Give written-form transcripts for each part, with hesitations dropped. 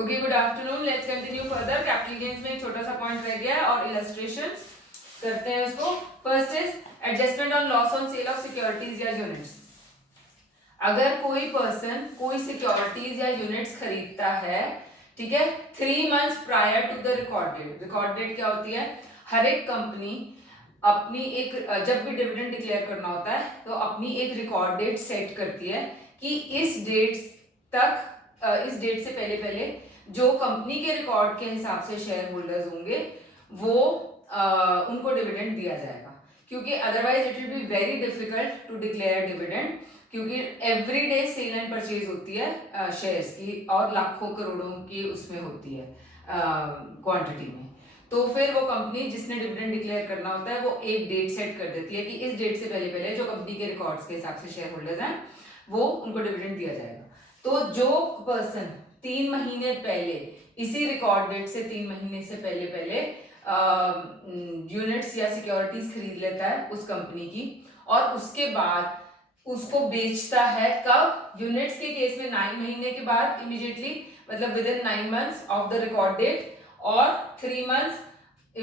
Okay, good afternoon. Let's continue further. Capital gains में एक छोटा सा पॉइंट रह गया है और इलस्ट्रेशंस करते हैं उसको। First is adjustment on loss on sale of securities या यूनिट्स। अगर कोई पर्सन कोई सिक्योरिटीज या यूनिट्स खरीदता है, ठीक है, 3 months prior to the record date. Record date क्या होती है? हर एक कंपनी अपनी एक, जब भी डिविडेंड डिक्लेयर करना होता है तो अपनी एक रिकॉर्ड डेट सेट करती है कि इस डेट तक, इस डेट से पहले पहले जो कंपनी के रिकॉर्ड के हिसाब से शेयर होल्डर्स होंगे वो उनको डिविडेंड दिया जाएगा, क्योंकि otherwise it will be very difficult to declare dividend, क्योंकि every day sale and purchase होती है शेयर्स की और लाखों करोड़ों की उसमें होती है क्वांटिटी में। तो फिर वो कंपनी जिसने डिविडेंड डिक्लेयर करना होता है वो एक डेट सेट कर देती है कि इस डेट से पहले पहले जो कंपनी के रिकॉर्ड्स के हिसाब से शेयर होल्डर्स हैं वो उनको डिविडेंड दिया जाएगा। तो जो पर्सन 3 महीने पहले इसी रिकॉर्ड डेट से 3 महीने से पहले पहले यूनिट्स या सिक्योरिटीज खरीद लेता है उस कंपनी की और उसके बाद उसको बेचता है कब? यूनिट्स के केस में 9 महीने के बाद इमीडिएटली, मतलब within 9 months of the record date, और 3 months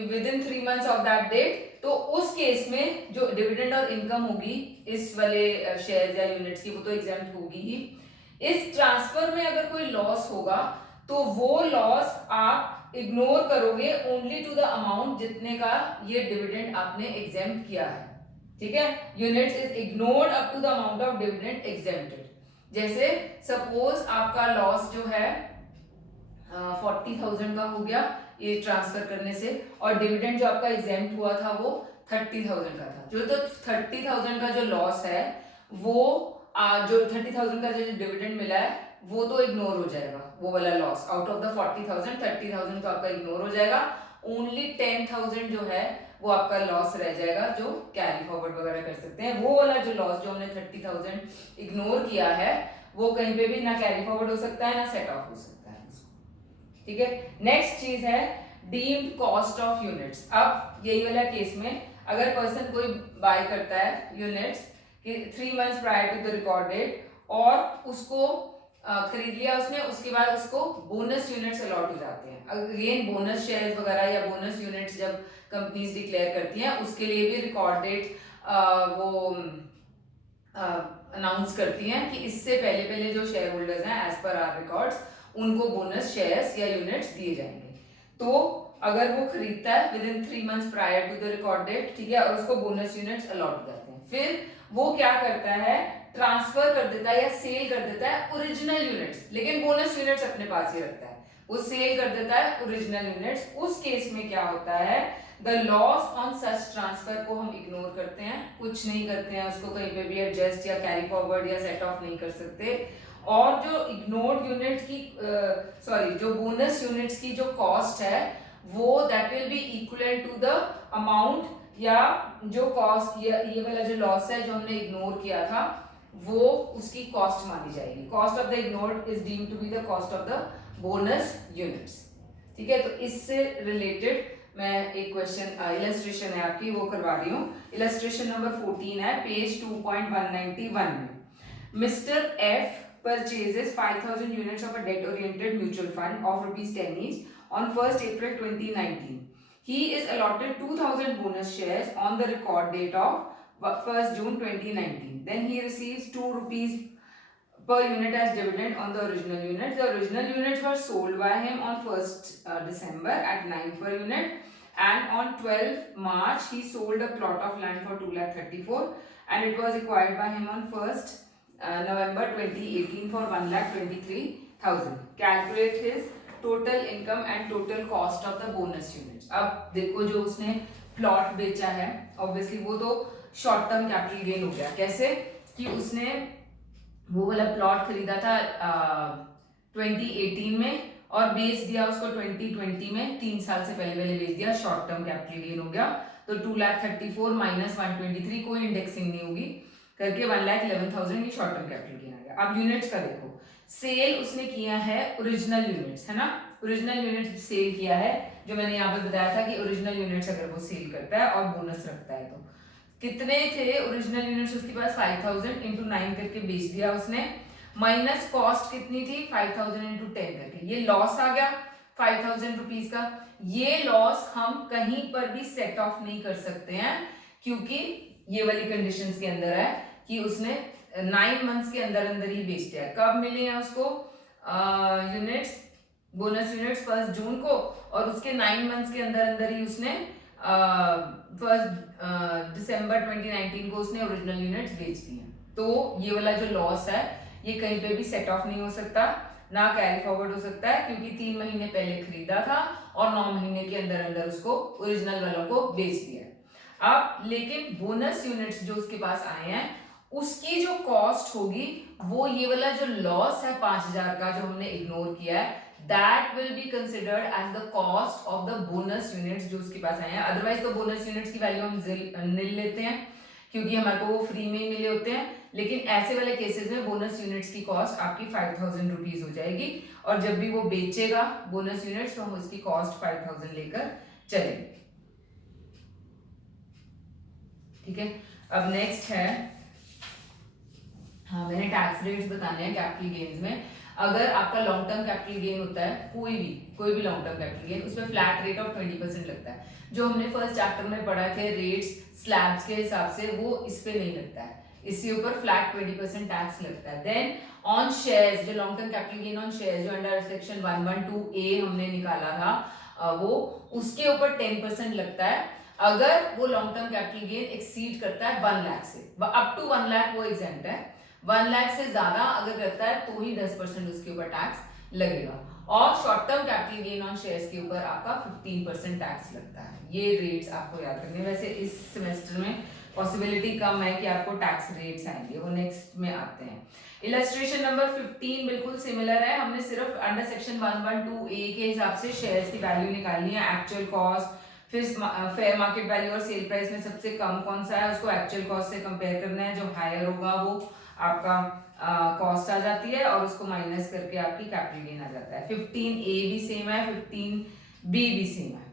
within 3 months of that date. तो उस केस में जो डिविडेंड और इनकम होगी इस वाले शेयर्स या यूनिट्स की वो तो एग्जेम्प्ट होगी ही। इस ट्रांसफर में अगर कोई लॉस होगा तो वो लॉस आप इग्नोर करोगे ओनली टू द अमाउंट जितने का ये डिविडेंड आपने एग्जेम्प्ट किया है, ठीक है। Units is ignored up to the amount of dividend exempted. जैसे सपोज आपका लॉस जो है 40,000 का हो गया ये ट्रांसफर करने से, और डिविडेंड जो आपका एग्जेम्प्ट हुआ था वो 30,000 का था। जो तो 30,000 का जो लॉस है वो जो 30,000 का जो डिविडेंड मिला है वो तो इग्नोर हो जाएगा, वो वाला लॉस आउट ऑफ द 40,000 30,000 तो आपका इग्नोर हो जाएगा। ओनली 10,000 जो है वो आपका लॉस रह जाएगा, जो कैरी फॉरवर्ड वगैरह कर सकते हैं। वो वाला जो लॉस जो हमने 30,000 इग्नोर किया है वो कहीं पे भी ना कैरी फॉरवर्ड हो सकता है ना सेट ऑफ हो सकता है, ठीक है। नेक्स्ट चीज है डीम्ड कॉस्ट ऑफ यूनिट्स। अब यही वाला केस में अगर पर्सन कोई बाय करता है यूनिट्स कि 3 months prior to the record date और उसको खरीद लिया उसने, उसके बाद उसको बोनस यूनिट्स अलॉट हो जाते हैं। अगेन बोनस शेयर्स वगैरह या बोनस यूनिट्स जब कंपनीज डिक्लेयर करती हैं उसके लिए भी रिकॉर्ड डेट वो अनाउंस करती हैं कि इससे पहले पहले जो शेयर होल्डर्स हैं एज पर आवर रिकॉर्ड्स उनको बोनस शेयर्स या यूनिट्स दिए जाएंगे। तो अगर वो खरीदता है within 3 months prior to the record date, ठीक है, और उसको बोनस यूनिट्स अलॉट हो जाते हैं, फिर वो क्या करता है ट्रांसफर कर देता है या सेल कर देता है ओरिजिनल यूनिट्स, लेकिन बोनस यूनिट्स अपने पास ही रखता है। वो सेल कर देता है ओरिजिनल यूनिट्स। उस केस में क्या होता है, the loss on such transfer को हम इग्नोर करते हैं, कुछ नहीं करते हैं, उसको कहीं पे भी एडजस्ट या कैरी फॉरवर्ड या सेट ऑफ नहीं कर सकते। और जो इग्नोर्ड यूनिट की जो बोनस यूनिट्स की जो कॉस्ट है वो that will be equal to the amount, या जो कॉस्ट ये वाला जो लॉस है जो हमने इग्नोर किया था वो उसकी कॉस्ट मानी जाएगी। Cost of the ignored is deemed to be the cost of the bonus units, ठीक है। तो इससे रिलेटेड मैं एक क्वेश्चन इलस्ट्रेशन है आपकी वो करवा रही हूँ। इलस्ट्रेशन नंबर 14 है पेज 2.191 में। Mister F purchases 5,000 units of a debt-oriented mutual fund of ₹10 each on 1st April 2019. He is allotted 2,000 bonus shares on the record date of 1st June 2019. Then he receives ₹2 per unit as dividend on the original units. The original units were sold by him on 1st December at 9 per unit, and on 12 March he sold a plot of land for 2,34,000 and it was acquired by him on 1st November 2018 for 1,23,000. Calculate his total income and total cost of the bonus units. अब देखो जो उसने plot बेचा है obviously वो तो short term capital gain हो गया। कैसे कि उसने वो वाला प्लॉट खरीदा था 2018 में और बेच दिया उसको 2020 में, 3 साल से पहले पहले बेच दिया, शॉर्ट टर्म कैपिटल गेन हो गया। तो 2,34,000 माइनस 123, कोई इंडेक्सिंग नहीं होगी करके 1,11,000 ये शॉर्ट टर्म कैपिटल गेन आ गया। अब यूनिट्स का देखो, सेल उसने किया है ओरिजिनल यूनिट्स, है ना, ओरिजिनल यूनिट्स सेल किया है, जो मैंने यहाँ पे बताया था कि ओरिजिनल यूनिट्स अगर वो सेल करता है और बोनस रखता है तो कितने थे ओरिजिनल यूनिट्स उसके पास 5,000 × 9 करके बेच दिया उसने, माइनस कॉस्ट कितनी थी 5000 इंटू 10 करके, ये लॉस आ गया 5000 रुपीज का। ये लॉस हम कहीं पर भी सेट ऑफ नहीं कर सकते हैं क्योंकि ये वाली कंडीशंस के अंदर है कि उसने 9 मंथ्स के अंदर अंदर ही बेच दिया। कब मिले हैं उसको यूनिट्स, बोनस यूनिट्स 1 जून को, और उसके 9 मंथ्स के अंदर अंदर ही उसने 1 दिसंबर 2019 को उसने ओरिजिनल यूनिट्स बेच दिए। तो ये वाला जो लॉस है ये कहीं पे भी सेट ऑफ नहीं हो सकता, ना कैरी फॉरवर्ड हो सकता है, क्योंकि 3 महीने पहले खरीदा था और 9 महीने के अंदर अंदर उसको ओरिजिनल वालों को बेच दिया। अब लेकिन बोनस यूनिट्स जो उसके पास आए हैं उसकी जो कॉस्ट होगी वो ये वाला जो लॉस है 5000 का जो हमने इग्नोर किया है, that will be considered as the cost of the bonus units जो उसके पास आए हैं। अदरवाइज तो बोनस यूनिट्स की वैल्यू हम निल लेते हैं क्योंकि हमारे को वो फ्री में ही मिले होते हैं, लेकिन ऐसे वाले केसेस में बोनस यूनिट्स की कॉस्ट आपकी 5000 रुपीज हो जाएगी, और जब भी वो बेचेगा बोनस यूनिट्स तो हम उसकी कॉस्ट 5000 लेकर चलेंगे। ठीक है, अब नेक्स्ट है, हाँ मैंने टैक्स रेट्स बताने हैं कैपिटल गेन्स में। अगर आपका लॉन्ग टर्म कैपिटल गेन होता है कोई भी लॉन्ग टर्म कैपिटल गेन, उसमें फ्लैट रेट ऑफ 20% लगता है। जो हमने फर्स्ट चैप्टर में पढ़ा थे रेट्स स्लैब्स के हिसाब से, वो इस पे नहीं लगता है, इसके ऊपर फ्लैट 20% टैक्स लगता है। देन ऑन शेयर्स, जो long term capital gain on shares जो अंडर सेक्शन 112A हमने निकाला था वो उसके ऊपर 10% लगता है अगर वो long term capital gain exceed करता है 1 लाख से, अप टू 1 लाख वो एग्जेम्प्ट है। 1 लाख से ज्यादा अगर करता है तो ही 10% उसके ऊपर टैक्स लगेगा, और short term capital gain on shares के ऊपर आपका 15% टैक्स लगता है। ये रेट्स आपको याद करने, वैसे इस सेमेस्टर में पॉसिबिलिटी कम है कि आपको टैक्स रेट्स आएंगे, वो नेक्स्ट में आते हैं। इलस्ट्रेशन नंबर 15 बिल्कुल सिमिलर है, हमने सिर्फ अंडर सेक्शन 112A के हिसाब से शेयर्स की वैल्यू निकालनी है, एक्चुअल कॉस्ट, फिर फेयर मार्केट वैल्यू और सेल प्राइस में सबसे कम कौन सा है उसको एक्चुअल कॉस्ट से कंपेयर करना है, जो हायर होगा वो आपका कॉस्ट आ जाती है और उसको माइनस करके आपकी कैपिटल गेन आ जाता है। 15A भी सेम है, 15B भी सेम है।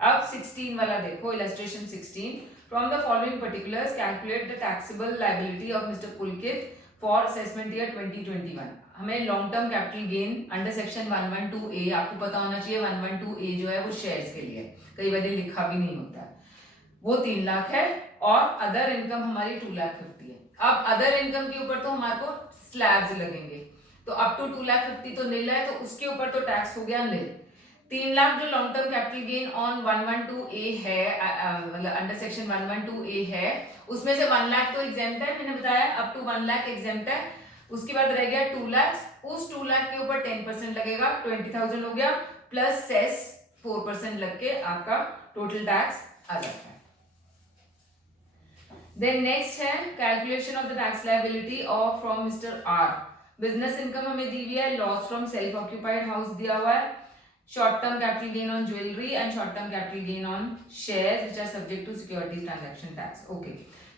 अब 16 वाला देखो, illustration 16, from the following particulars calculate the taxable liability of mister Pulkit for assessment year 2021। हमें long term capital gain under section 112A, आपको पता होना चाहिए 112A जो है वो शेयर्स के लिए, कई बार लिखा भी नहीं होता है, वो 3 लाख है, और अदर इनकम हमारी 2,50,000 है। अब अदर इनकम के ऊपर तो हमारे को स्लैब्स लगेंगे, तो अप टू 2,50,000 तो नील है, तो उसके ऊपर तो टैक्स हो गया नील। 3 लाख जो long term capital gain on 112A है, मतलब अंडर सेक्शन 112A है, उसमें से 1 लाख तो एग्जेम्प्ट है, मैंने बताया अप टू 1 लाख एग्जेम्प्ट है। उसके बाद रह गया 2 लाख, उस 2 लाख के ऊपर 10% लगेगा, 20,000 हो गया, प्लस सेस 4% लग के आपका टोटल टैक्स आ जाता है। देन नेक्स्ट है calculation of the tax liability of from mister R. Business income हमें दी हुई है, loss from self occupied house दिया हुआ है, short term capital gain on jewellery and short term capital gain on shares which are subject to securities transaction tax. Okay,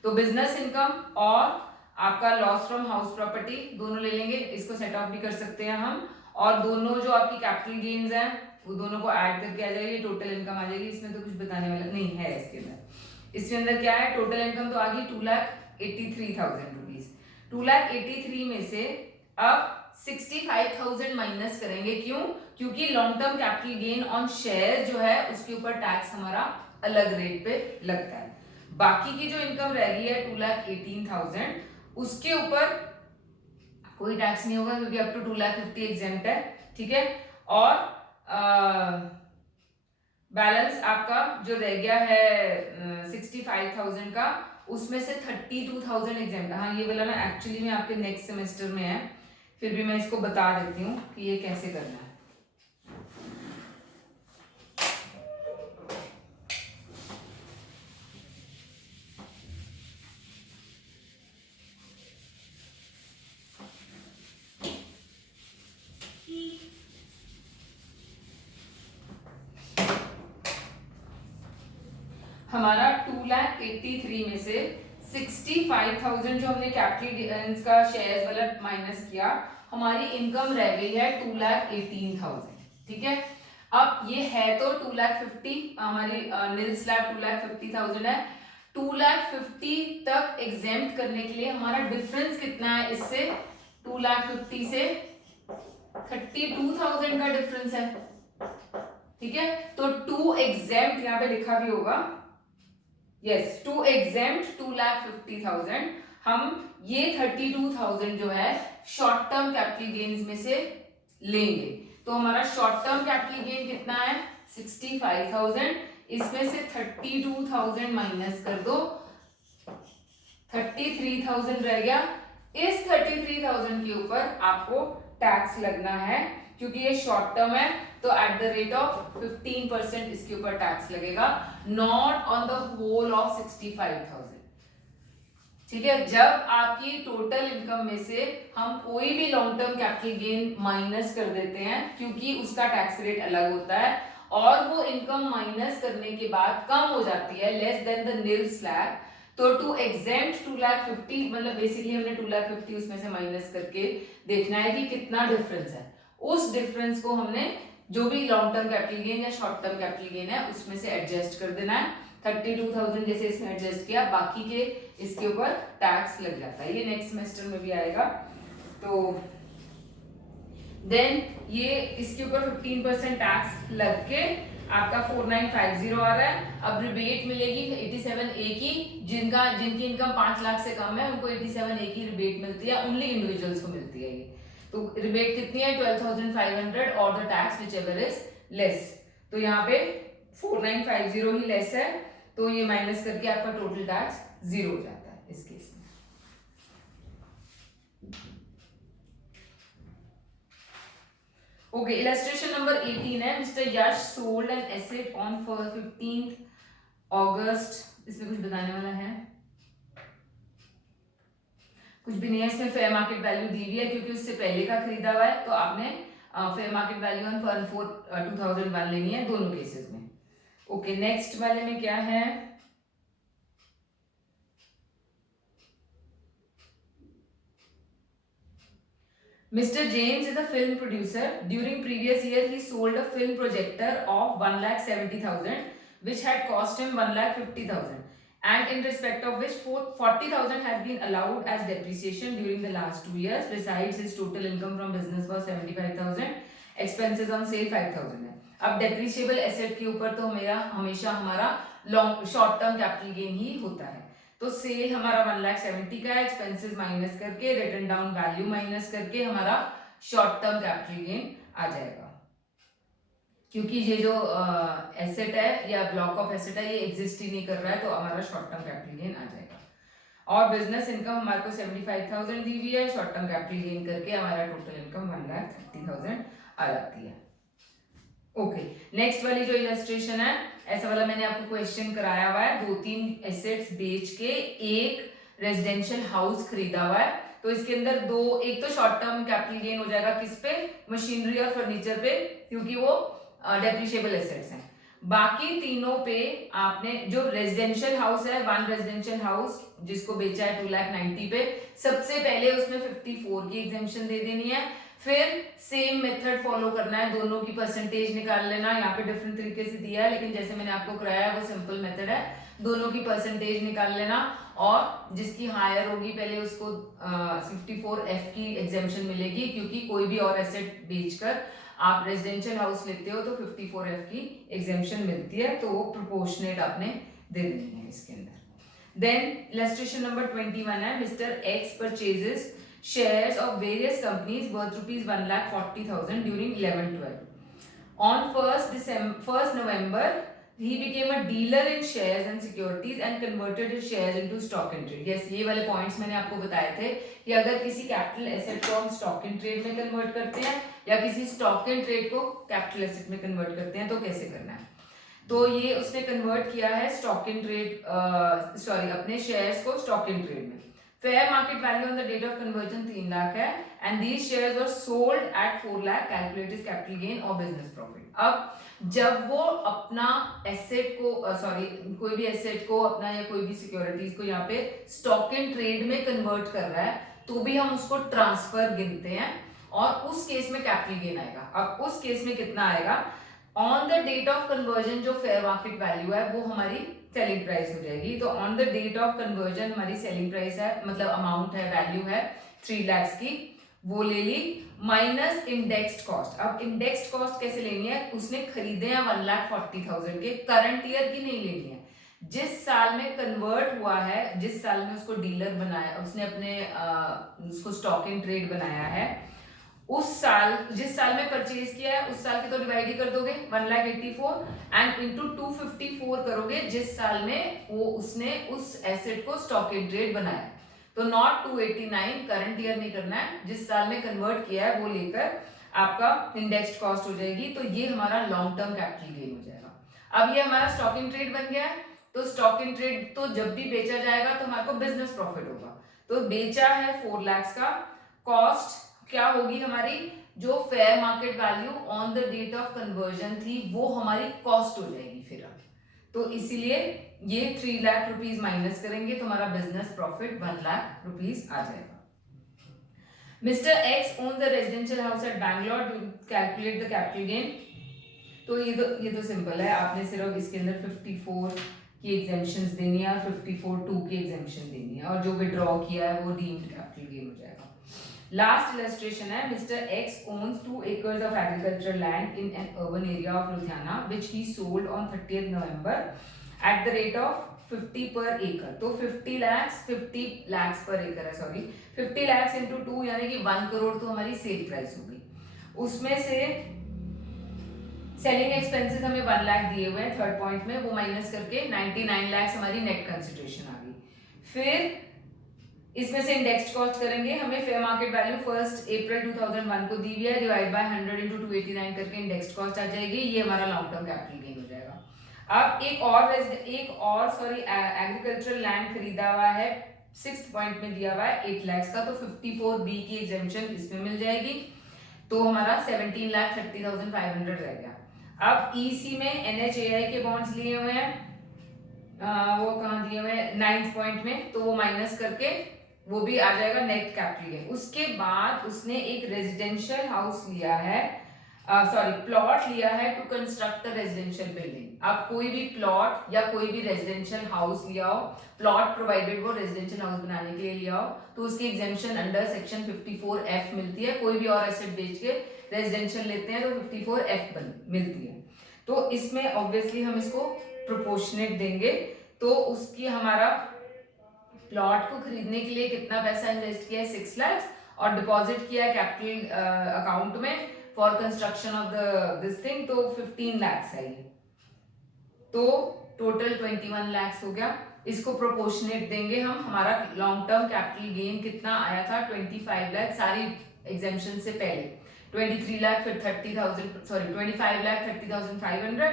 तो business income और आपका लॉस फ्रॉम हाउस प्रॉपर्टी दोनों ले लेंगे, इसको सेट ऑफ भी कर सकते हैं हम, और दोनों जो आपकी कैपिटल गेन्स हैं वो दोनों को ऐड करके आ जाएगी, टोटल इनकम आ जाएगी। इसमें तो कुछ बताने वाला नहीं है इसके अंदर। इसके अंदर क्या है, टोटल इनकम तो आ गई 2,83,000 रुपीज। 2,83,000 में से अब 65,000 माइनस करेंगे, क्यों? क्योंकि long term capital gain on share जो है उसके ऊपर टैक्स हमारा अलग रेट पे लगता है। बाकी की जो इनकम रह गई है 2,18,000, उसके ऊपर कोई टैक्स नहीं होगा क्योंकि अप टू 2,50,000 एग्जेम्प्ट है। ठीक है, और बैलेंस आपका जो रह गया है 65,000 का, उसमें से 32,000 एग्जाम। हाँ, ये वाला ना एक्चुअली में आपके नेक्स्ट सेमेस्टर में है, फिर भी मैं इसको बता देती हूँ कि ये कैसे करना है। हमारा 2,83,000 में से 65,000 जो हमने कैपिटल गेन्स का शेयर्स वाला माइनस किया, हमारी इनकम रह गई है 2,18,000। ठीक है, अब ये है तो 2,50,000, हमारी नील स्लैब 2,50,000 है। 2,50,000 तक एग्जेम्प्ट करने के लिए हमारा डिफरेंस कितना है इससे, 2,50,000 से 32,000 का डिफरेंस है, ठीक है। तो टू एग्जेम्प्ट यहाँ पे लिखा भी होगा, यस, टू एग्जेम्प्ट 2,50,000, हम ये 32,000 जो है शॉर्ट टर्म कैपिटल गेन्स में से लेंगे। तो हमारा शॉर्ट टर्म कैपिटल गेन कितना है 65,000, इसमें से 32,000 माइनस कर दो, 33,000 रह गया। इस 33,000 के ऊपर आपको टैक्स लगना है, क्योंकि ये शॉर्ट टर्म है, तो एट द रेट ऑफ 15% इसके ऊपर टैक्स लगेगा, not on the whole of 65,000, ठीक है। जब आपकी टोटल इनकम में से हम कोई भी long term capital gain minus कर देते हैं, क्योंकि उसका टैक्स रेट अलग होता है, और वो इनकम माइनस करने के बाद कम हो जाती है less than the nil slab, तो टू एग्जेम्प्ट 2,50,000 मतलब बेसिकली हमने 2,50,000 उसमें से माइनस करके देखना है कि कितना डिफरेंस है। उस डिफरेंस को हमने जो भी लॉन्ग टर्म कैपिटल गेन या शॉर्ट टर्म कैपिटल गेन है उसमें से एडजस्ट कर देना है। 32,000 जैसे इसमें एडजस्ट किया, बाकी के इसके ऊपर टैक्स लग जाता है, ये नेक्स्ट सेमेस्टर में भी आएगा। तो देन ये इसके ऊपर 15% टैक्स लग के आपका 4950 आ रहा है। अब रिबेट मिलेगी 87A की, जिनकी इनकम 5 लाख से कम है उनको 87A की रिबेट मिलती है, ओनली इंडिविजुअल्स को मिलती है ये। तो रिबेट कितनी है 12,500 और the tax which ever is less, तो यहाँ पे 4950 ही लेस है, तो ये माइनस करके आपका टोटल टैक्स 0 हो जाता है इस केस में। ओके, इलस्ट्रेशन नंबर 18 है, mister Yash sold an asset on 15th अगस्त। इसमें कुछ बताने वाला है? कुछ भी नहीं है इसमें, फेयर मार्केट वैल्यू दी हुई है क्योंकि उससे पहले का खरीदा हुआ है, तो आपने fair market value on firm 2001 लेनी है दोनों केसेस में। ओके, नेक्स्ट वाले में क्या है? Mr. James is a film producer. During previous year, he sold a film projector of 1,70,000, which had cost him 1,50,000, and in respect of which 40,000 has been allowed as depreciation during the last 2 years. Besides, his total income from business was 75,000. Expenses on sale 5,000 है। अब depreciable asset के ऊपर तो हमेशा हमारा long short term capital gain ही होता है। तो सेल हमारा 1,70,000 का है, एक्सपेंसेस माइनस करके, रिटन डाउन वैल्यू माइनस करके हमारा शॉर्ट टर्म कैपिटल गेन आ जाएगा, क्योंकि ये जो एसेट है या ब्लॉक ऑफ एसेट है ये एग्जिस्ट ही नहीं कर रहा है, तो हमारा शॉर्ट टर्म कैपिटल गेन आ जाएगा। और बिजनेस इनकम हमारे को 75,000 दी हुई है, शॉर्ट टर्म कैपिटल गेन करके हमारा टोटल इनकम 1,30,000 आ जाती है। ओके, नेक्स्ट वाली जो इलस्ट्रेशन है, ऐसा वाला मैंने आपको क्वेश्चन कराया हुआ है, 2-3 एसेट्स बेच के एक रेजिडेंशियल हाउस खरीदा हुआ है, तो इसके अंदर एक तो शॉर्ट टर्म कैपिटल गेन हो जाएगा किस पे, मशीनरी और फर्नीचर पे, क्योंकि वो डेप्रिशिएबल एसेट्स हैं। बाकी तीनों पे आपने जो रेजिडेंशियल हाउस है, वन रेजिडेंशियल हाउस जिसको बेचा है 2,90,000 पे, सबसे पहले उसमें 54 की एग्जेम्पशन दे देनी है, फिर सेम मेथड फॉलो करना है, दोनों की परसेंटेज निकाल लेना। यहाँ पे डिफरेंट तरीके से दिया है, लेकिन जैसे मैंने आपको कराया वो सिंपल मेथड है, दोनों की परसेंटेज निकाल लेना, और जिसकी हायर होगी पहले उसको 54F की एग्जेम्पशन मिलेगी, क्योंकि कोई भी और एसेट बेचकर आप रेजिडेंशियल हाउस लेते हो तो 54F की एग्जेम्पशन मिलती है, तो वो प्रोपोर्शनेट आपने दे देनी है इसके अंदर। देन इलस्ट्रेशन नंबर 21 है, mister x purchases shares of various companies worth rupees 1,40,000 during 11-12. On 1st November, he became a dealer in shares and securities and converted his shares into stock in trade. Yes, ये वाले points मैंने आपको बताए थे कि अगर किसी capital asset को हम स्टॉक इन ट्रेड में कन्वर्ट करते हैं या किसी स्टॉक इन ट्रेड को कैपिटल एसेट में कन्वर्ट करते हैं तो कैसे करना है। तो ये उसने कन्वर्ट किया है स्टॉक इन ट्रेड, अपने शेयर्स को स्टॉक इन ट्रेड में। Fair market value on the date of conversion 3 lakh है, and these shares were sold at 4 lakh, calculate is capital gain और बिजनेस प्रॉफिट। अब जब वो अपना एसेट को कोई भी एसेट को अपना या कोई भी सिक्योरिटीज को यहाँ पे स्टॉक इन ट्रेड में कन्वर्ट कर रहा है, तो भी हम उसको ट्रांसफर गिनते हैं, और उस केस में कैपिटल गेन आएगा। अब उस केस में कितना आएगा, on the date of conversion जो फेयर मार्केट वैल्यू है वो हमारी सेलिंग प्राइस हो जाएगी। तो on the date of conversion हमारी सेलिंग प्राइस है, मतलब अमाउंट है, वैल्यू है 3 लाख की, वो ले ली, माइनस इंडेक्स्ड कॉस्ट। अब इंडेक्स्ड कॉस्ट कैसे लेनी है, उसने खरीदे हैं 1,40,000 के, करंट ईयर की नहीं लेनी है, जिस साल में कन्वर्ट हुआ है, जिस साल में उसको डीलर बनाया, उसने अपने उसको स्टॉक इन ट्रेड बनाया है, उस साल, जिस साल में परचेज किया है उस साल के तो डिवाइड ही कर दोगे 1,84 एंड इंटू 254 करोगे जिस साल में वो उसने उस एसेट को स्टॉक इन ट्रेड बनाया। तो नॉट 289, करंट ईयर नहीं करना है, जिस साल में कन्वर्ट किया है वो लेकर आपका इंडेक्स्ड कॉस्ट हो जाएगी। तो ये हमारा लॉन्ग टर्म कैपिटल गेन हो जाएगा। अब ये हमारा स्टॉक इन ट्रेड बन गया है, तो स्टॉक इन ट्रेड तो जब भी बेचा जाएगा तो हमारे को बिजनेस प्रॉफिट होगा। तो बेचा है 4 लाख का, कॉस्ट क्या होगी हमारी, जो fair market value on the date of conversion थी वो हमारी कॉस्ट हो जाएगी फिर। अब तो इसीलिए ये 3 लाख रुपीज माइनस करेंगे तो हमारा बिजनेस प्रॉफिट 1 लाख रुपीज आ जाएगा। Mister X owns the residential house at Bangalore, calculate the capital gain. तो ये तो सिंपल है, आपने सिर्फ इसके अंदर 54 की एग्जेम्पशंस देनी है और 54(2) की एग्जेम्पशन देनी है, और जो विड्रॉ किया है वो डीम्ड कैपिटल गेन हो जाएगा। लास्ट इलस्ट्रेशन है, mister x owns 2 acres of agricultural land in an urban area of Ludhiana which he sold on 30th November at the rate of 50 per acre। तो 50 lakhs per acre है, sorry 50 lakhs into 2 यानी कि 1 करोड़ तो हमारी sale price होगी। उसमें से selling expenses हमें 1 लाख दिए हुए हैं थर्ड पॉइंट में, वो माइनस करके 99 lakhs हमारी नेट कंसिडरेशन आ गई। फिर इसमें से इंडेक्स्ड कॉस्ट करेंगे, हमें फेयर मार्केट वैल्यू 1 अप्रैल 2001 को दी हुई है, डिवाइड बाय 100 into 289 करके इंडेक्स्ड कॉस्ट आ जाएगी। ये हमारा लॉन्ग टर्म कैपिटल गेन हो जाएगा। अब एक और एग्रीकल्चरल लैंड खरीदा हुआ है, 6th पॉइंट में दिया हुआ है 8 lakhs का, तो 54(b) की एग्जेम्पशन इसमें मिल जाएगी, तो हमारा 17,30,500 रह गया। अब ईसी में NHAI के बॉन्ड्स लिए हुए हैं, वो कहाँ दिए हुए हैं 9th पॉइंट में, तो वो माइनस करके वो भी आ जाएगा नेट कैपिटल गेन। उसके बाद उसने एक रेजिडेंशियल हाउस लिया है, प्लॉट लिया है to construct a residential building. आप कोई भी प्लॉट या कोई भी रेजिडेंशियल हाउस लिया हो, प्लॉट प्रोवाइडेड वो रेजिडेंशियल हाउस बनाने के लिए लिया हो, तो उसकी एग्जेम्पशन अंडर सेक्शन 54F मिलती है। कोई भी और एसेट बेच के रेजिडेंशियल लेते हैं तो 54F मिलती है। तो इसमें ऑब्वियसली हम इसको प्रोपोर्शनेट देंगे, तो उसकी हमारा प्लॉट को खरीदने के लिए कितना पैसा इन्वेस्ट किया है 6 lakhs, और डिपॉजिट किया है कैपिटल अकाउंट में for construction of this thing, तो 15 lakhs है ये, तो टोटल 21 lakhs हो गया। इसको प्रोपोर्शनेट देंगे हम, हमारा लॉन्ग टर्म कैपिटल गेन कितना आया था 25 लाख सारी एग्जेम्पशन से पहले, 23 लाख, फिर 25 लाख 30,500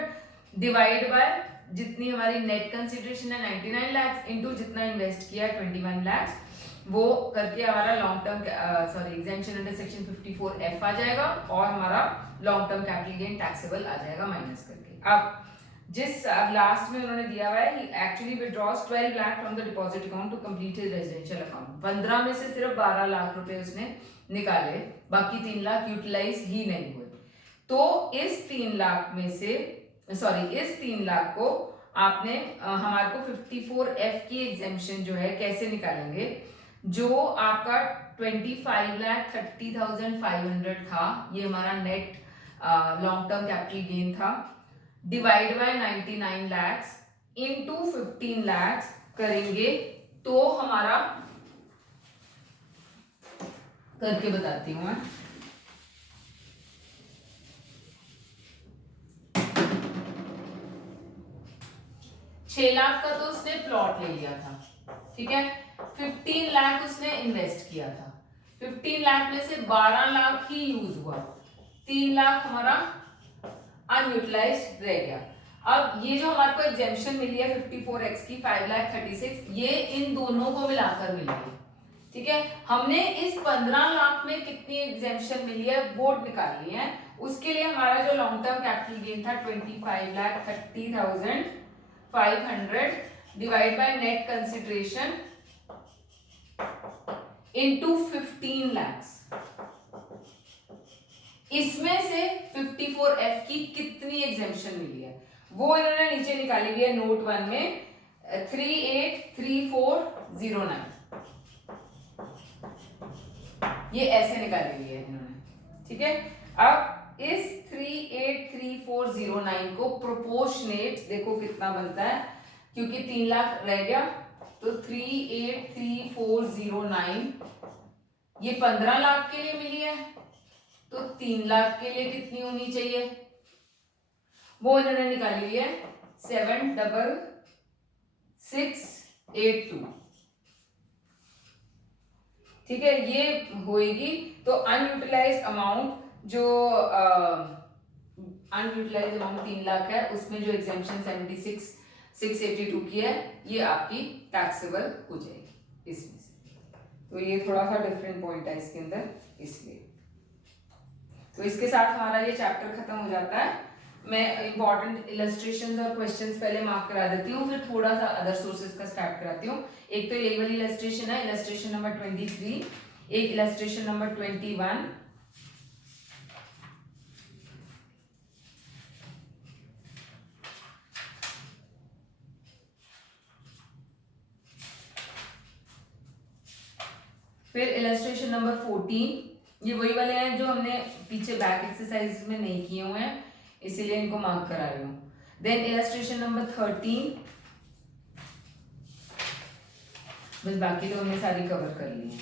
डिवाइड बाय जितनी हमारी नेट कंसिडरेशन है 99 lakhs इंटू जितना इन्वेस्ट किया है 21 lakhs, वो करके हमारा long term exemption under section 54F आ जाएगा, और हमारा long term capital gain taxable आ जाएगा माइनस करके। अब लास्ट में उन्होंने दिया हुआ है, he actually withdraws 12 lakh from the deposit account to complete his residential account। 15 में से सिर्फ 12 लाख रुपए उसने निकाले, बाकी 3 लाख यूटिलाइज ही नहीं हुए। तो इस 3 लाख में से इस 3 लाख को आपने हमारे को 54F की एग्जेम्पशन जो है कैसे निकालेंगे, जो आपका 25,30,500 था, ये हमारा net long term capital gain था, divide by 99 lakhs into 15 lakhs करेंगे, तो हमारा करके बताती हूं मैं, 6 लाख का तो उसने प्लॉट ले लिया था, ठीक है, 15 लाख उसने इन्वेस्ट किया था, 15 लाख में से 12 लाख ही यूज हुआ, 3 लाख हमारा अनयूटिलाइज्ड रह गया। अब ये जो हमारे को एग्जेम्पशन मिली है 54X की 5,36,000, ये इन दोनों को मिलाकर मिली है, ठीक है। हमने इस 15 लाख में कितनी एग्जेम्पशन मिली है वो निकालनी है, उसके लिए हमारा जो लॉन्ग टर्म कैपिटल गेन था 25,30,500 divide by net consideration into 15 lakhs, इसमें से 54F की कितनी एग्जेम्पशन मिली है वो इन्होंने नीचे निकाली हुई है नोट 1 में 383409। ये ऐसे निकाली हुई है इन्होंने, ठीक है। अब इस 383409 को प्रोपोर्शनेट देखो कितना बनता है, क्योंकि 3 लाख रह गया, तो 383409 ये 15 लाख के लिए मिली है, तो 3 लाख के लिए कितनी होनी चाहिए, वो इन्होंने निकाली हुई है 76682, ठीक है। ये होएगी, तो अनयूटिलाइज्ड अमाउंट जो अनयूटिलाइज्ड अमाउंट 3 लाख है, उसमें जो एग्जेम्पशन 76682 की है, ये आपकी टैक्सेबल हो जाएगी इसमें से। तो ये थोड़ा सा डिफरेंट पॉइंट है इसके अंदर, इसलिए तो इसके साथ हमारा ये चैप्टर खत्म हो जाता है। मैं इंपॉर्टेंट इलस्ट्रेशंस और क्वेश्चंस पहले मार्क करा देती हूँ, फिर थोड़ा सा अदर सोर्सेज का स्टार्ट कराती हूँ। एक तो यही वाली इलस्ट्रेशन है, इलस्ट्रेशन नंबर 23, एक इलस्ट्रेशन नंबर 21, फिर इलस्ट्रेशन नंबर 14, ये वही वाले हैं जो हमने पीछे बैक एक्सरसाइज में नहीं किए हुए हैं, इसीलिए इनको मार्क करा रही हूँ। देन इलस्ट्रेशन नंबर 13, बस बाकी तो हमने सारी कवर कर ली है।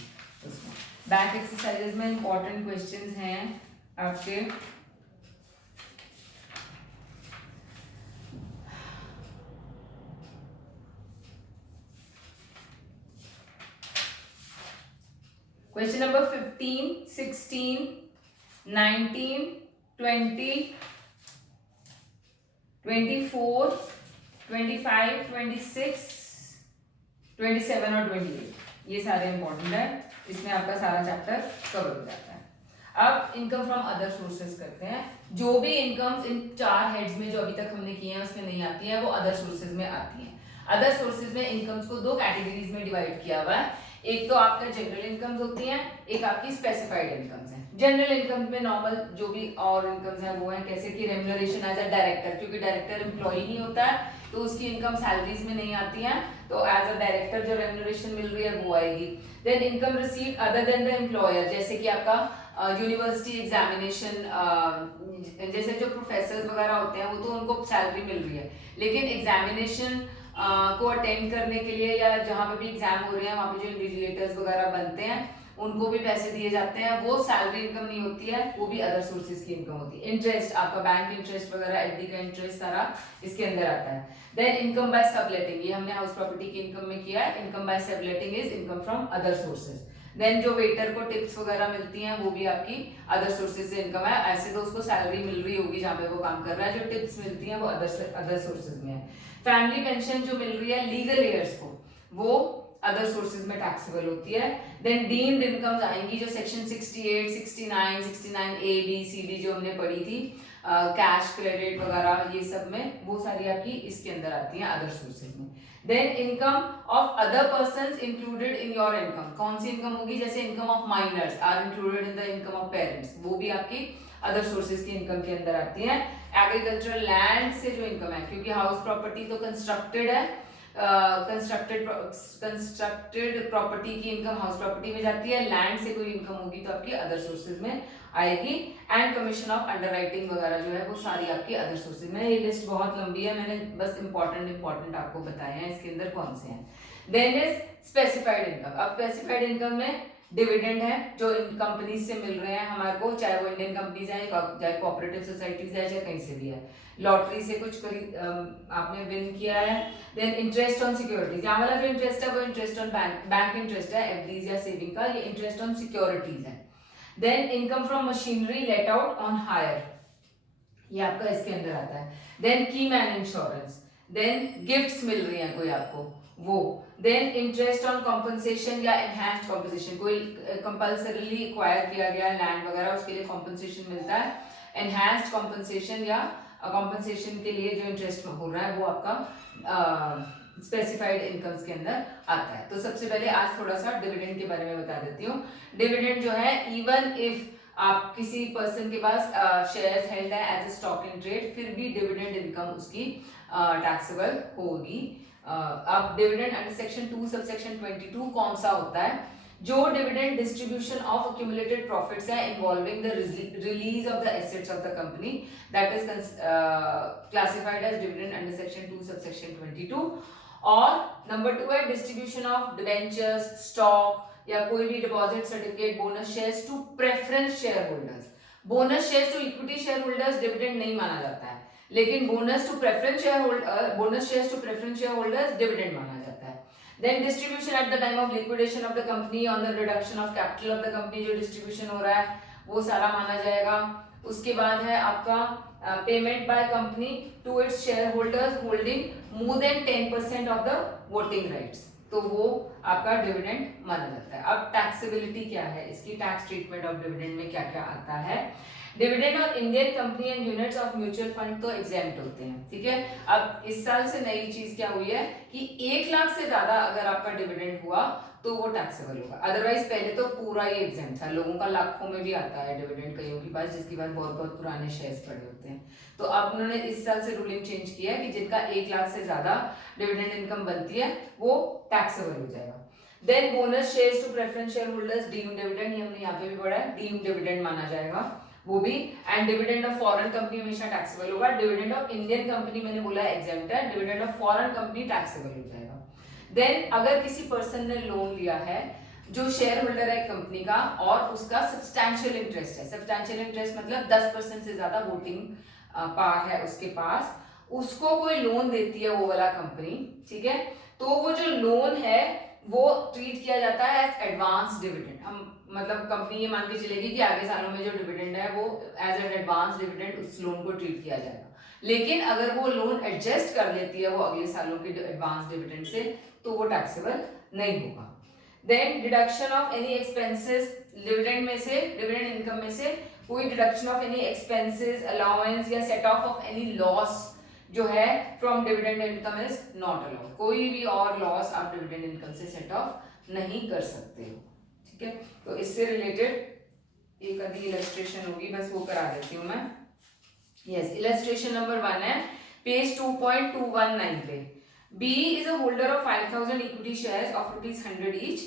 उसमें बैक एक्सरसाइजेज में इंपॉर्टेंट क्वेश्चंस हैं आपके, क्वेश्चन नंबर 15, 16, 19, 20, 24, 25, 26, 27 और 28, ये सारे इंपॉर्टेंट है। इसमें आपका सारा चैप्टर कवर हो जाता है। अब इनकम फ्रॉम अदर सोर्सेज करते हैं। जो भी इनकम इन 4 हेड्स में जो अभी तक हमने किए हैं उसमें नहीं आती है, वो अदर सोर्सेज में आती हैं। अदर सोर्सेज में इनकम्स को 2 कैटेगरीज में डिवाइड किया हुआ है। एक तो आपका जनरल इनकम्स होती हैं, एक आपकी स्पेसिफाइड इनकम्स हैं। जनरल इनकम में नॉर्मल जो भी और इनकम्स हैं वो हैं, कैसे कि रेम्युनरेशन एज अ डायरेक्टर, क्योंकि डायरेक्टर एम्प्लॉय नहीं होता है तो उसकी इनकम सैलरीज में नहीं आती है, तो एज अ डायरेक्टर जो रेम्युनरेशन मिल रही है वो आएगी। Then income received other than the employer, जैसे कि आपका यूनिवर्सिटी एग्जामिनेशन, जैसे जो प्रोफेसर्स वगैरह होते हैं वो तो उनको सैलरी मिल रही है, लेकिन एग्जामिनेशन को अटेंड करने के लिए या जहाँ पे भी एग्जाम हो रहे हैं वहाँ पे जो इन्विजिलेटर्स वगैरह बनते हैं उनको भी पैसे दिए जाते हैं, वो सैलरी इनकम नहीं होती है, वो भी अदर सोर्सेज की इनकम होती है। इंटरेस्ट आपका बैंक इंटरेस्ट वगैरह, एफडी का इंटरेस्ट सारा इसके अंदर आता है। देन इनकम बाय सबलेटिंग, ये हमने हाउस प्रॉपर्टी की इनकम में किया है। Income by subletting is income from other sources. Then जो वेटर को टिप्स वगैरह मिलती हैं वो भी आपकी अदर सोर्सेज से इनकम है। ऐसे तो उसको सैलरी मिल रही होगी जहाँ पे वो काम कर रहा है, जो टिप्स मिलती हैं वो अदर सोर्सेज में है। फैमिली पेंशन जो मिल रही है लीगल एयर्स को, वो अदर सोर्सेज में टैक्सेबल होती है। देन डीम्ड इनकम्स आएंगी जो section 68, 69, 69 A B C D जो हमने पढ़ी थी, कैश क्रेडिट वगैरह ये सब में, वो सारी आपकी इसके अंदर आती हैं अदर सोर्सेज में। Then income of other persons included in your income, कौन सी इनकम होगी, जैसे income of minors are included in the income of parents, वो भी आपकी अदर सोर्सेज की इनकम के अंदर आती हैं। एग्रीकल्चरल लैंड से जो इनकम है, क्योंकि हाउस प्रॉपर्टी तो कंस्ट्रक्टेड है, कंस्ट्रक्टेड प्रॉपर्टी की इनकम हाउस प्रॉपर्टी में जाती है, लैंड से कोई इनकम होगी तो आपकी अदर सोर्सेज में आएगी। एंड कमीशन ऑफ अंडरराइटिंग वगैरह जो है वो सारी आपकी अदर सोर्सेज में। ये लिस्ट बहुत लंबी है, मैंने बस इंपॉर्टेंट आपको बताए हैं इसके अंदर कौन से हैं। Then is specified income. अब स्पेसिफाइड इनकम में डिविडेंड है जो इन कंपनीज से मिल रहे हैं हमारे को, चाहे वो इंडियन कंपनीज है, चाहे कोऑपरेटिव सोसाइटीज है, चाहे कहीं से भी है, लॉटरी से कुछ आपने विन किया है। देन इंटरेस्ट ऑन सिक्योरिटीज, यहाँ वाला जो इंटरेस्ट है वो इंटरेस्ट ऑन बैंक इंटरेस्ट है, एफडीज या सेविंग का, ये इंटरेस्ट ऑन सिक्योरिटीज है। Then income from machinery let out on hire, ये आपका इसके अंदर आता है। Then key man insurance, then gifts मिल रही हैं कोई आपको वो, देन इंटरेस्ट ऑन कॉम्पनसेशन या एनहांस्ड कॉम्पनसेशन, कोई कंपल्सरीली एक्वायर किया गया लैंड वगैरह उसके लिए कॉम्पनसेशन मिलता है। एनहांस्ड कॉम्पनसेशन या कॉम्पनसेशन के लिए जो इंटरेस्ट हो रहा है वो आपका स्पेसिफाइड इनकम्स के अंदर आता है। तो सबसे पहले आज थोड़ा सा डिविडेंड के बारे में बता देती हूँ। डिविडेंड जो है, इवन इफ आप किसी पर्सन के पास शेयर्स हेल्ड है as a stock in trade, फिर भी डिविडेंड इनकम उसकी टैक्सेबल होगी। अब डिविडेंड अंडर सेक्शन 2 सबसेक्शन 22 कौन सा होता है, जो dividend distribution of accumulated profits है involving the release of the assets of the company that is classified as dividend under section 2 subsection 22। और नंबर 2 है डिस्ट्रीब्यूशन ऑफ डिबेंचर्स, स्टॉक या कोई भी deposit certificate, bonus shares to preference share holders. Bonus shares to equity share holders dividend नहीं माना जाता है, लेकिन bonus to preference share holder, bonus shares to preference share holders dividend माना जाता है। Then distribution at the time of liquidation of the company on the reduction of capital of the company, जो distribution हो रहा है वो सारा माना जाएगा। उसके बाद है आपका payment by company to its share holders holding more than 10% of the voting rights, तो वो आपका डिविडेंड माना जाता है। अब टैक्सेबिलिटी क्या है, इसकी टैक्स ट्रीटमेंट ऑफ डिविडेंड में क्या क्या आता है। डिविडेंड और Indian company and units of mutual fund तो एग्जेम्प्ट होते हैं, ठीक है। अब इस साल से नई चीज क्या हुई है कि 1 लाख से ज्यादा अगर आपका डिविडेंड हुआ तो वो टैक्सेबल होगा, अदरवाइज पहले तो पूरा ही एग्जेम्प्ट था। लोगों का लाखों में भी आता है डिविडेंड कईयों के पास, जिसके पास बहुत बहुत पुराने शेयर्स पड़े होते हैं। तो अब उन्होंने इस साल से रूलिंग चेंज किया है कि जिनका 1 लाख से ज्यादा डिविडेंड इनकम बनती है वो टैक्सेबल हो जाएगा। Then bonus shares to preference share holders deemed dividend, ये हमने यहाँ पे भी पढ़ा है, डीम्ड डिविडेंड माना जाएगा वो भी। And dividend of foreign company हमेशा टैक्सेबल होगा। डिविडेंड ऑफ इंडियन कंपनी मैंने बोला एग्जेम्प्ट है, dividend of foreign company taxable हो जाएगा। देन अगर किसी पर्सन ने लोन लिया है जो शेयर होल्डर है कंपनी का और उसका सब्सटैंशियल इंटरेस्ट है, सब्सटैंशियल इंटरेस्ट मतलब 10% से ज्यादा वोटिंग पावर है उसके पास, उसको कोई लोन देती है वो वाला कंपनी, ठीक है, तो वो जो लोन है वो ट्रीट किया जाता है एज एडवांस डिविडेंड। हम मतलब कंपनी ये मान के चलेगी कि आगे सालों में जो डिविडेंड है वो एज एन एडवांस डिविडेंड उस लोन को ट्रीट किया जाएगा। लेकिन अगर वो लोन एडजस्ट कर लेती है वो अगले सालों के एडवांस डिविडेंड से, तो वो टैक्सेबल नहीं होगा। Then deduction of any expenses, dividend में से, डिविडेंड इनकम में से कोई deduction of any expenses, allowance या set off of any loss जो है from dividend income is not allowed. कोई भी और लॉस आप डिविडेंड इनकम से सेट ऑफ नहीं कर सकते हो, ठीक है। तो इससे रिलेटेड एक आधी इलस्ट्रेशन होगी, बस वो करा देती हूँ मैं। यस, इलस्ट्रेशन नंबर 1 है पेज 2.219 पे। B is a holder of 5,000 equity shares of ₹100 each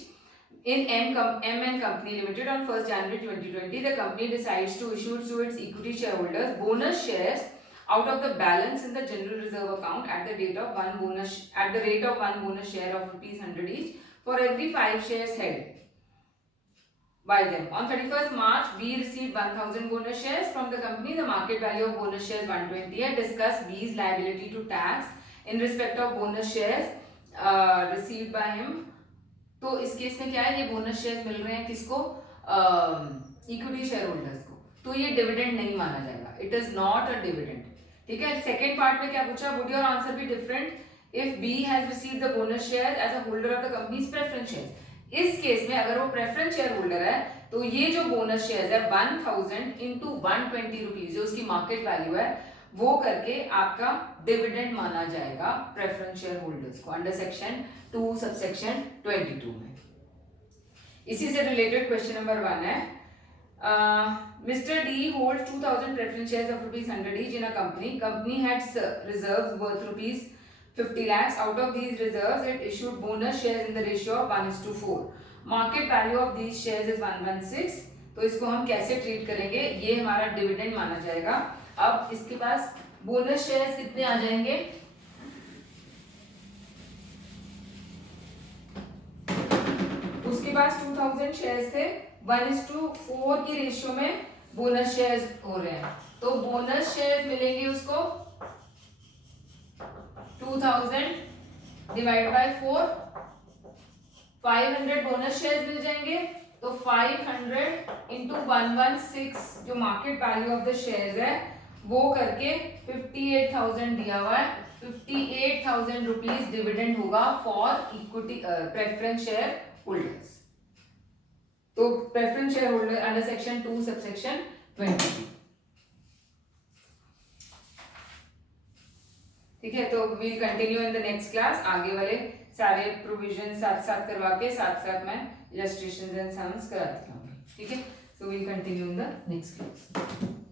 in M and Company Limited on 1st January 2020. The company decides to issue to its equity shareholders bonus shares out of the balance in the general reserve account at the rate of one bonus share of ₹100 each for every 5 shares held by them. On 31st March, B received 1,000 bonus shares from the company. The market value of bonus shares 120 है. Discuss B's liability to tax in respect of bonus shares received by him. तो इस case में क्या है, ये bonus shares मिल रहे हैं किसको, इक्विटी शेयर होल्डर्स को, तो ये डिविडेंड नहीं माना जाएगा, it is not a dividend, ठीक है। सेकेंड पार्ट में क्या पूछा, would your answer be different if B has received the bonus share as a holder of the company's preference share. इस केस में अगर वो प्रेफरेंस शेयर होल्डर है तो ये जो बोनस शेयर है 1000 इंटू 120 रुपीज जो उसकी मार्केट वैल्यू है वो करके आपका डिविडेंड माना जाएगा प्रेफरेंस शेयर होल्डर्स को अंडर सेक्शन 2 सबसेक्शन 22 में। इसी से रिलेटेड क्वेश्चन नंबर 1 है, Mr. D holds 2,000 preference shares of ₹100 each in a company. Company had reserves worth ₹50 lakhs. Out of these reserves, it issued bonus shares in the ratio of 1:4. Market value of these shares is 116. तो इसको हम कैसे treat करेंगे, ये हमारा dividend माना जाएगा। अब इसके पास बोनस शेयर्स कितने आ जाएंगे, उसके पास 2000 शेयर्स थे, 1:4 की रेशियो में बोनस शेयर्स हो रहे हैं, तो बोनस शेयर्स मिलेंगे उसको 2000 डिवाइड बाय 4, 500 बोनस शेयर्स मिल जाएंगे, तो 500 इंटू 116 जो market value of the shares है वो करके 58,000 दिया हुआ है, 58,000 रुपीज डिविडेंड होगा for equity preference share holders. तो preference share holder under section 2 subsection 20, ठीक है। तो we continue in the next class, आगे वाले सारे प्रोविजन साथ साथ करवा के साथ साथ मैं इलस्ट्रेशंस एंड सम्स कराती हूँ, ठीक है। So we continue in the next class.